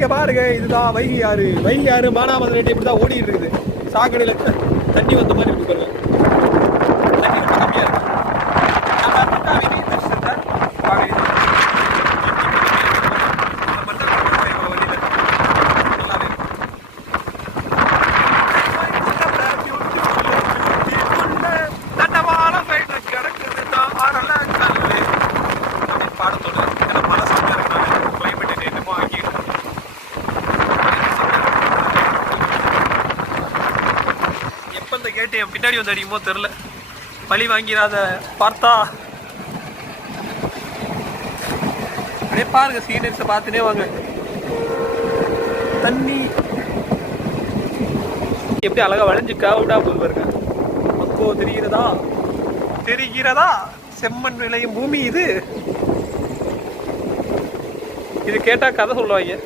இங்க பாருங்க, இதுதான் வைகை ஆறு. வைகை ஆறு மானாமதுரை ரேட்டு இப்படி தான் ஓடிட்டு இருக்குது. சாக்கடையில் தண்ணி வந்த மாதிரி இருக்கு பாருங்க. தண்ணி ரொம்ப கம்மியா இருக்கு. என் பின்னாடி வந்து அடிக்குமோ தெரில, பழி வாங்கிறாத பார்த்தா. அப்படியே பாருங்க, சீனரிஸை பார்த்துனே வாங்க. தண்ணி எப்படி அழகா வளைஞ்சு கவுடா போய் பாருங்க. அப்போ தெரிகிறதா தெரிகிறதா செம்மண் விளையும் பூமி இது. இது கேட்டா கதை சொல்லுவாங்க.